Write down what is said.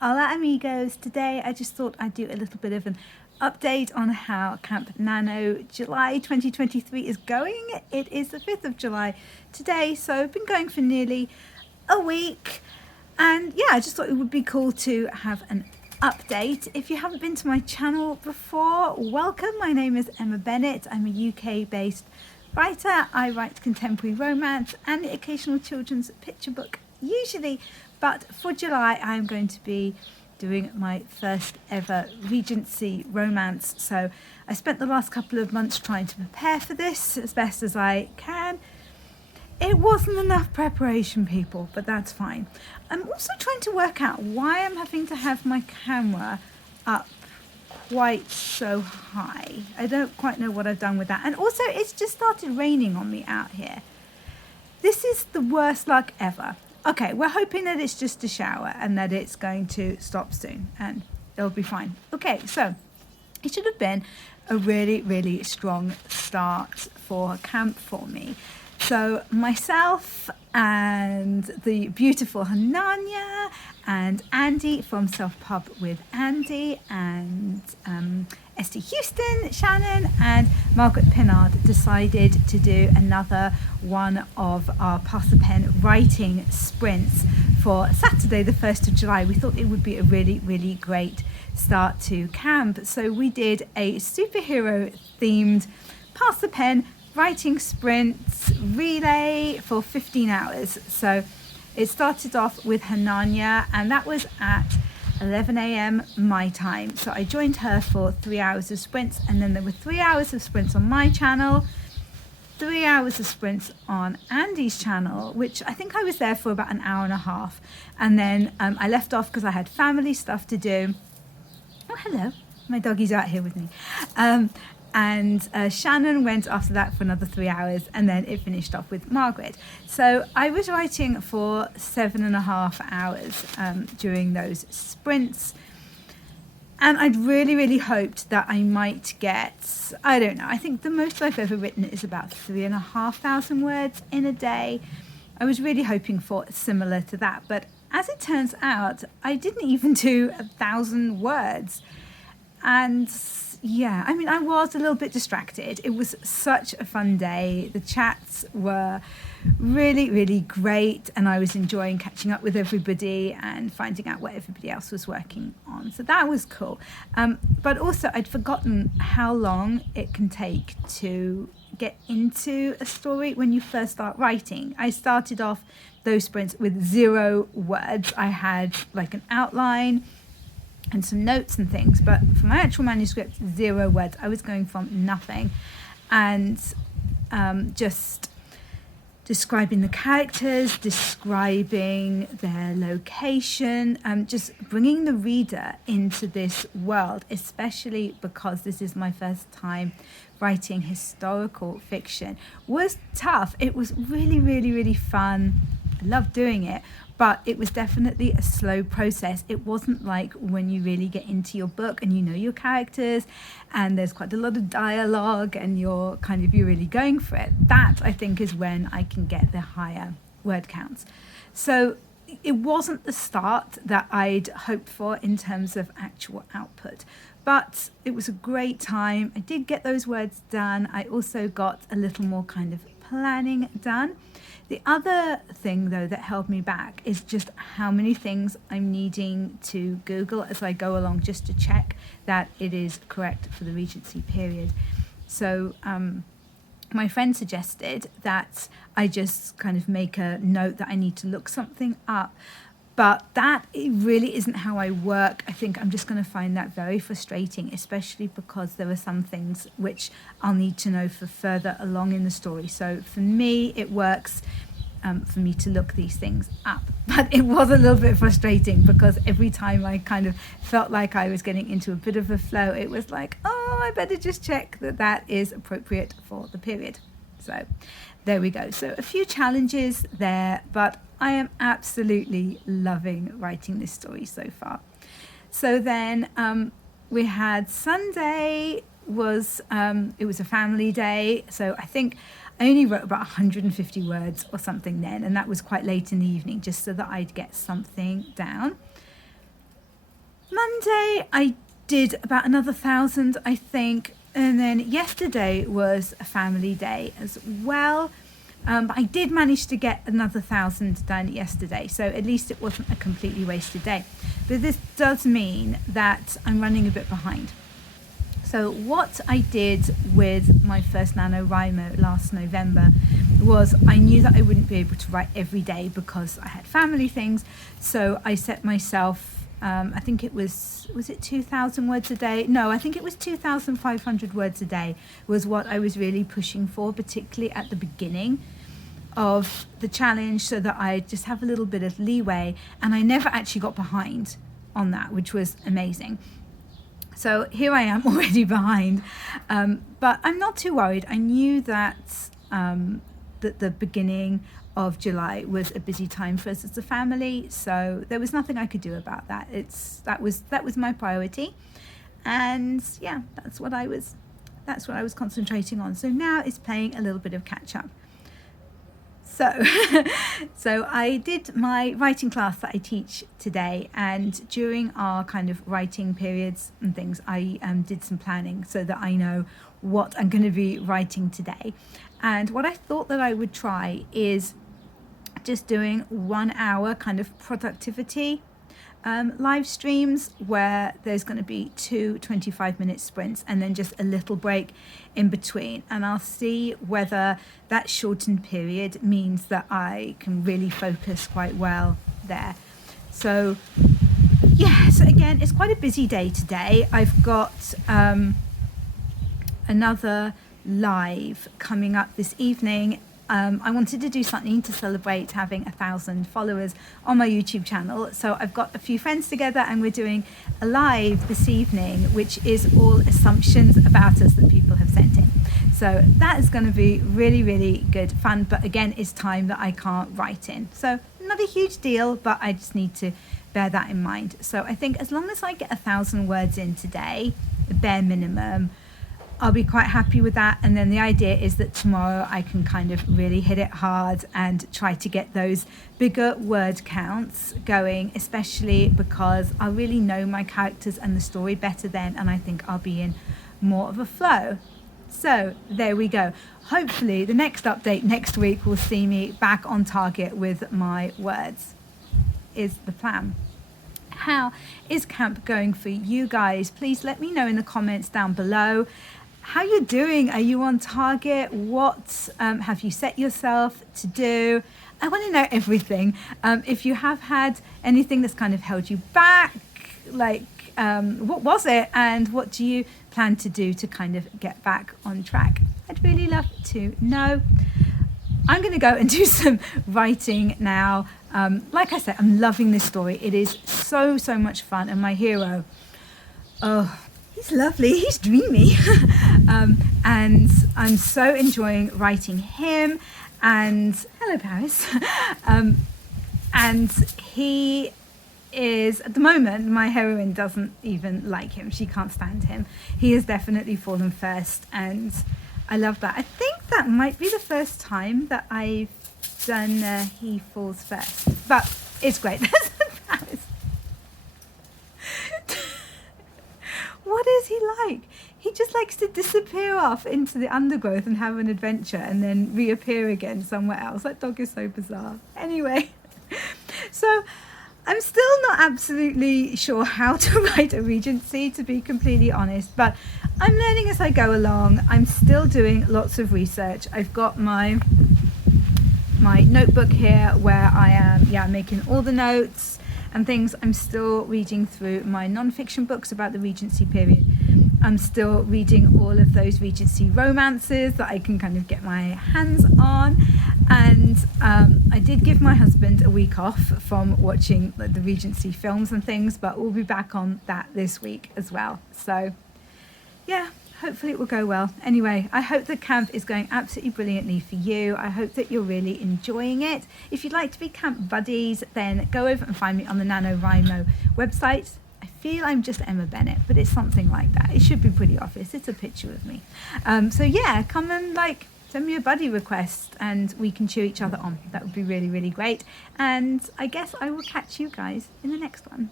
Hola amigos, today I just thought I'd do a little bit of an update on how Camp NaNo July 2023 is going. It is the 5th of July today, so I've been going for nearly a week, and yeah, I just thought it would be cool to have an update. If you haven't been to my channel before, welcome. My name is Emma Bennet. I'm a UK based writer. I write contemporary romance and the occasional children's picture book usually, but for July I'm going to be doing my first ever Regency romance. So I spent the last couple of months trying to prepare for this as best as I can. It wasn't enough preparation, people, but that's fine. I'm also trying to work out why I'm having to have my camera up quite so high. I don't quite know what I've done with that. And also, it's just started raining on me out here. This is the worst luck ever. Okay, we're hoping that it's just a shower and that it's going to stop soon and it'll be fine. Okay, so it should have been a really, really strong start for camp for me. So myself and the beautiful Hananya and Andy from Self Pub with Andy and Esther Houston, Shannon and Margaret Pinnard decided to do another one of our Pass the Pen writing sprints for Saturday the 1st of July. We thought it would be a really, really great start to camp. So we did a superhero themed Pass the Pen writing sprints relay for 15 hours. So it started off with Hananya, and that was at 11 a.m. my time. So I joined her for 3 hours of sprints, and then there were 3 hours of sprints on my channel, 3 hours of sprints on Andy's channel, which I think I was there for about an hour and a half. And then I left off because I had family stuff to do. Oh, hello. My doggy's out here with me. And Shannon went after that for another 3 hours, and then it finished off with Margaret. So I was writing for 7.5 hours during those sprints, and I'd really, really hoped that I might get, I don't know, I think the most I've ever written is about 3,500 words in a day. I was really hoping for similar to that, but as it turns out, I didn't even do 1,000 words. And yeah, I mean, I was a little bit distracted. It was such a fun day. The chats were really, really great, and I was enjoying catching up with everybody and finding out what everybody else was working on. So that was cool. But also, I'd forgotten how long it can take to get into a story when you first start writing. I started off those sprints with 0 words. I had like an outline and some notes and things, but for my actual manuscript, 0 words. I was going from nothing, and just describing the characters, describing their location, just bringing the reader into this world, especially because this is my first time writing historical fiction, was tough. It was really, really, really fun. I loved doing it, but it was definitely a slow process. It wasn't like when you really get into your book and you know your characters and there's quite a lot of dialogue and you're really going for it. That, I think, is when I can get the higher word counts. So it wasn't the start that I'd hoped for in terms of actual output, but it was a great time. I did get those words done. I also got a little more kind of planning done. The other thing, though, that held me back is just how many things I'm needing to Google as I go along, just to check that it is correct for the Regency period. So my friend suggested that I just kind of make a note that I need to look something up. But that really isn't how I work. I think I'm just going to find that very frustrating, especially because there are some things which I'll need to know for further along in the story. So for me, it works for me to look these things up. But it was a little bit frustrating because every time I kind of felt like I was getting into a bit of a flow, it was like, oh, I better just check that that is appropriate for the period. So there we go. So a few challenges there, but I am absolutely loving writing this story so far. So then we had Sunday was, it was a family day. So I think I only wrote about 150 words or something then, and that was quite late in the evening, just so that I'd get something down. Monday I did about another 1,000, I think, and then yesterday was a family day as well. But I did manage to get another 1,000 done yesterday, so at least it wasn't a completely wasted day. But this does mean that I'm running a bit behind. So what I did with my first NaNoWriMo last November was I knew that I wouldn't be able to write every day because I had family things. So I set myself, I think it was it 2,000 words a day? No, I think it was 2,500 words a day was what I was really pushing for, particularly at the beginning of the challenge, so that I just have a little bit of leeway. And I never actually got behind on that, which was amazing. So here I am already behind, but I'm not too worried. I knew that that the beginning of July was a busy time for us as a family, so there was nothing I could do about that. That was my priority, and yeah, that's what I was concentrating on. So now it's playing a little bit of catch up. So I did my writing class that I teach today, and during our kind of writing periods and things, I did some planning so that I know what I'm going to be writing today. And what I thought that I would try is just doing 1 hour kind of productivity live streams where there's going to be 2 25-minute sprints and then just a little break in between, and I'll see whether that shortened period means that I can really focus quite well there. So yeah, so again, it's quite a busy day today. I've got another live coming up this evening. I wanted to do something to celebrate having 1,000 followers on my YouTube channel. So I've got a few friends together and we're doing a live this evening, which is all assumptions about us that people have sent in. So that is going to be really, really good fun. But again, it's time that I can't write in. So not a huge deal, but I just need to bear that in mind. So I think as long as I get 1,000 words in today, the bare minimum, I'll be quite happy with that. And then the idea is that tomorrow I can kind of really hit it hard and try to get those bigger word counts going, especially because I really know my characters and the story better then, and I think I'll be in more of a flow. So there we go. Hopefully the next update next week will see me back on target with my words, is the plan. How is camp going for you guys? Please let me know in the comments down below. How you're doing? Are you on target? What have you set yourself to do? I want to know everything. If you have had anything that's kind of held you back, like what was it, and what do you plan to do to kind of get back on track? I'd really love to know. I'm going to go and do some writing now. Like I said, I'm loving this story. It is so much fun, and my hero, oh, he's lovely, he's dreamy. And I'm so enjoying writing him. And hello, Paris. And he is, at the moment, my heroine doesn't even like him. She can't stand him. He has definitely fallen first, and I love that. I think that might be the first time that I've done he falls first, but it's great. Paris. What is he like? He just likes to disappear off into the undergrowth and have an adventure and then reappear again somewhere else. That dog is so bizarre. Anyway, so I'm still not absolutely sure how to write a Regency, to be completely honest, but I'm learning as I go along. I'm still doing lots of research. I've got my notebook here where I am making all the notes and things. I'm still reading through my non-fiction books about the Regency period. I'm still reading all of those Regency romances that I can kind of get my hands on. And I did give my husband a week off from watching the Regency films and things, but we'll be back on that this week as well. So yeah, hopefully it will go well. Anyway, I hope the camp is going absolutely brilliantly for you. I hope that you're really enjoying it. If you'd like to be camp buddies, then go over and find me on the NaNoWriMo website. I feel I'm just Emma Bennet, but it's something like that. It should be pretty obvious. It's a picture of me. So yeah, come and send me a buddy request and we can cheer each other on. That would be really, really great. And I guess I will catch you guys in the next one.